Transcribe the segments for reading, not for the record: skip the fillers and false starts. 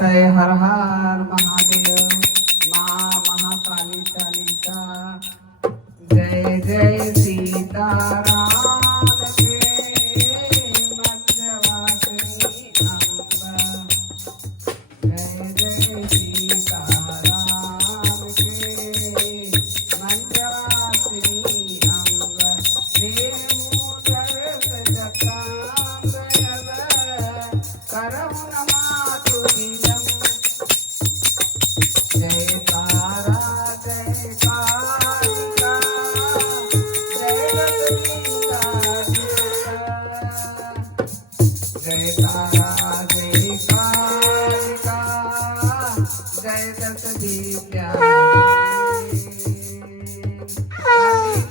जय हर हर महादेव माँ महाकाली चालीसा जय जय सीताराम के मध्यवासिनी अम्ब जय जय सीताराम के मध्यवासिनी अम्ब देवू सर्व जतांग करहु नमा तुझियम जय तारा जय कालिका जय रघुवीरा जय तारा जय कालिका जय दस विद्या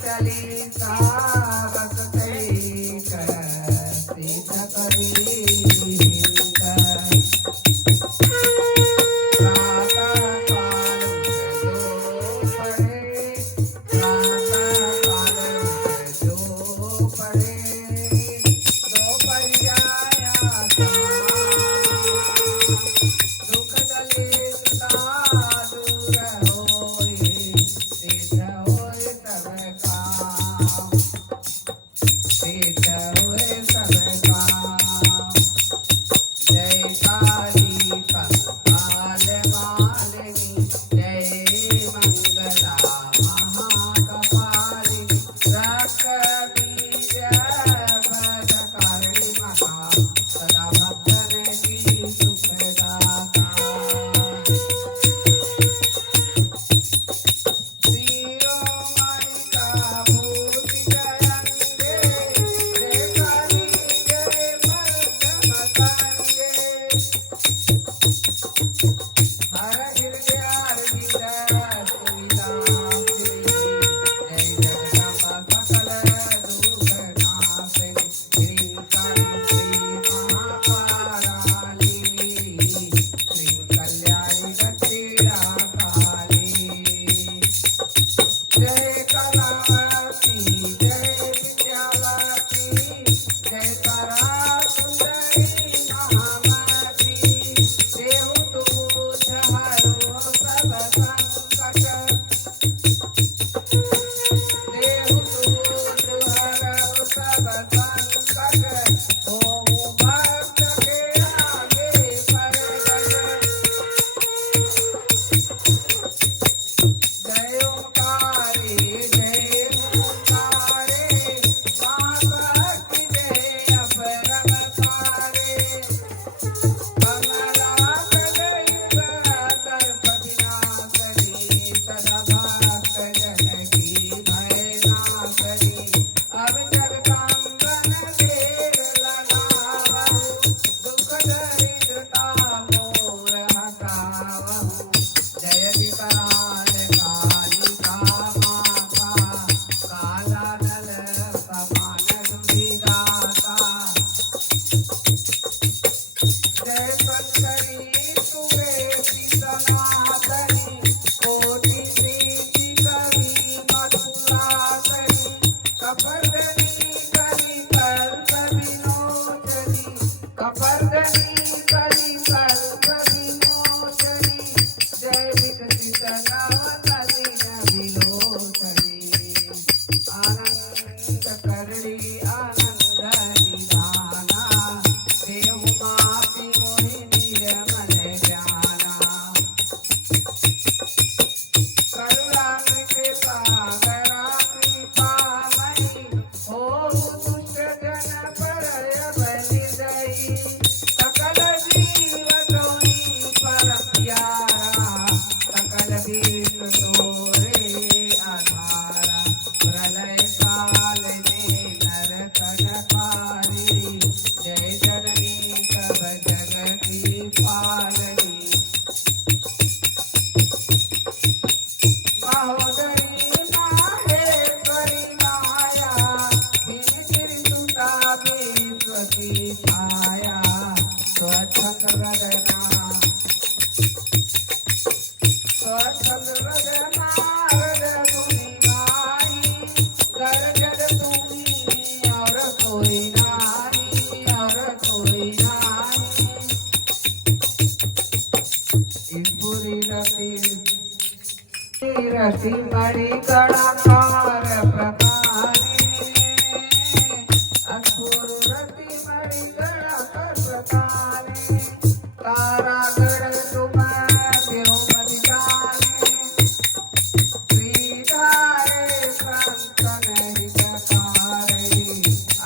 चली सारस करी करती करी ईश्वरी रति मणि गणाकार प्रकारे असूर रति मणि गणाकार प्रकारे तारा गण तुम व्योमति जाने श्रीधारे संतन हितकारे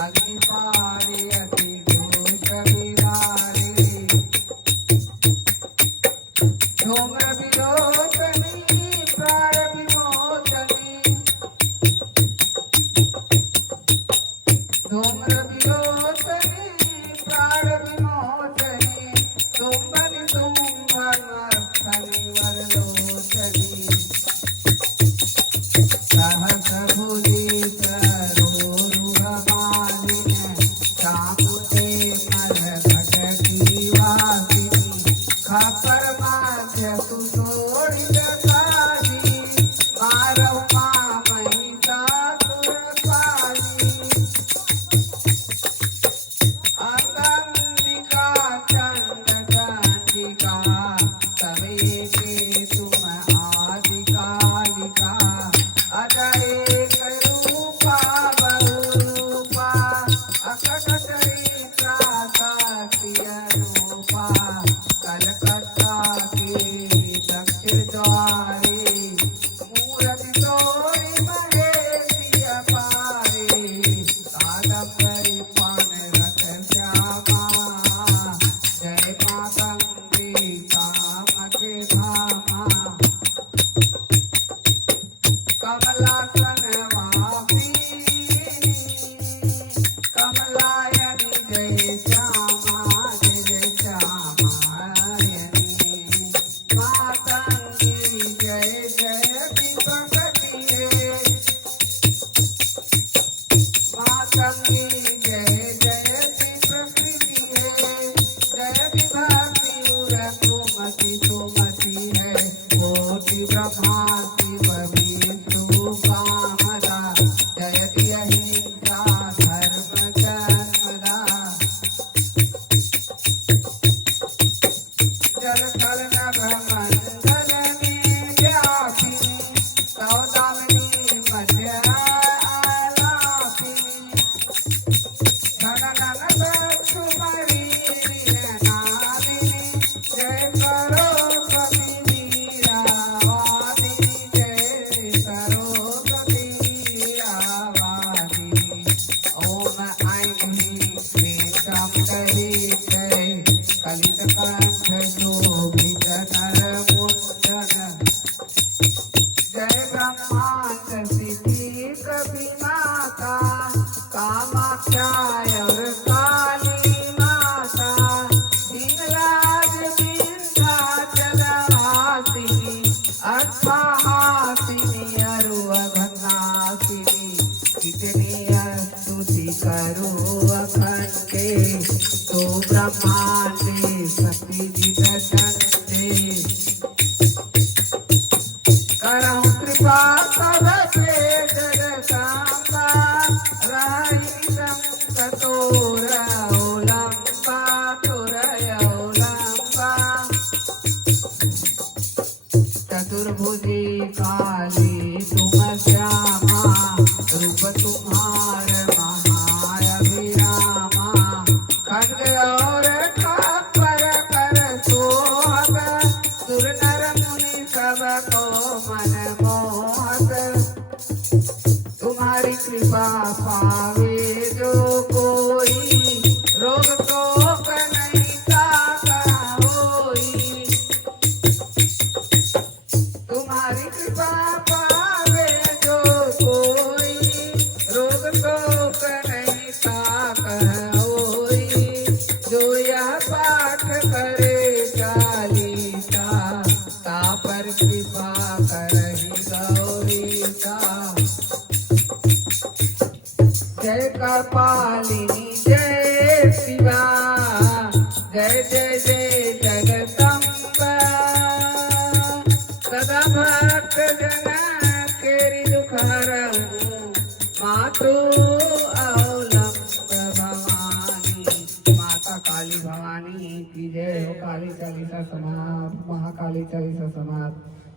अग्निपारे अति घोष विहारे धूम्र विलोचनी प्राण विमोचनी धूम्र विलोचनी प्राण विमोचनी तुम्बनि तुम्बमर्थनि वरलोचनी सहस भुजि सरोरुहमालिन चामुते मरघटकी वासिनी खापर माध्य सुतोड़ित काजी मारव महिषासुर स्वामी अंगंबिका चंड चंडिका सवे के तुम आदि कालिका अजय रूपा बहुरूपा अकटरी प्राकाशि अनुपा कलकत्ता के दक्षिण द्वारे मूरति तोरि महेशी अपारे कादम्बरी पान रत श्यामा जय मातंगी कामके धामा कमलासन वासिनी कमलायनि जय श्यामा जय श्यामायनि मातंगी जय जय विपकटिये मातंगी जय जय विप्रकृतिये जय विभाति उर तुमति तुमति है कोटि ब्रह्मा शिव विष्णु कामदा जयति अहिंसा धर्म जन्मदा जल थल नभ मंडल में व्यापिनी सौदामिनी मध्य आलापिनी धन तुम्हारी नादिनी जय सरस्वती वीरावादिनी जय सरस्वती वीरावादिनी ओम ऐं ह्रीं कमकहि जय कलित कंठ शोभित नर मुंडन जय ब्रह्मांड सिद्धि कपि माता कामाख्याय और काली माता हिंगलाज विंध्याचल वासिनी अर्थहासिनी अरुवघनासिनी कितनी स्तुति करो अखंडे तो ब्रह्मांडे सतीजित चंडे करहु कृपा तव प्रेत दशांबा रहि संकटोर औलंबा तुरय औलंबा चतुर्भुजी काली तुम श्यामा रूप तुम्हार महाअभिरामा खड्ग और खप्पर कर सोहग सुर नर मुनि सब को मन मोहक तुम्हारी कृपा पावे जो कोई रोग शोक नहीं ताका होई तुम्हारी कृपा पावे जो कोई रोग शोक नहीं ताका होई जो यह पाठ करे चालीसा ता पर कृपा करहि गौरीसा महाकाली चालीसा समाप्त।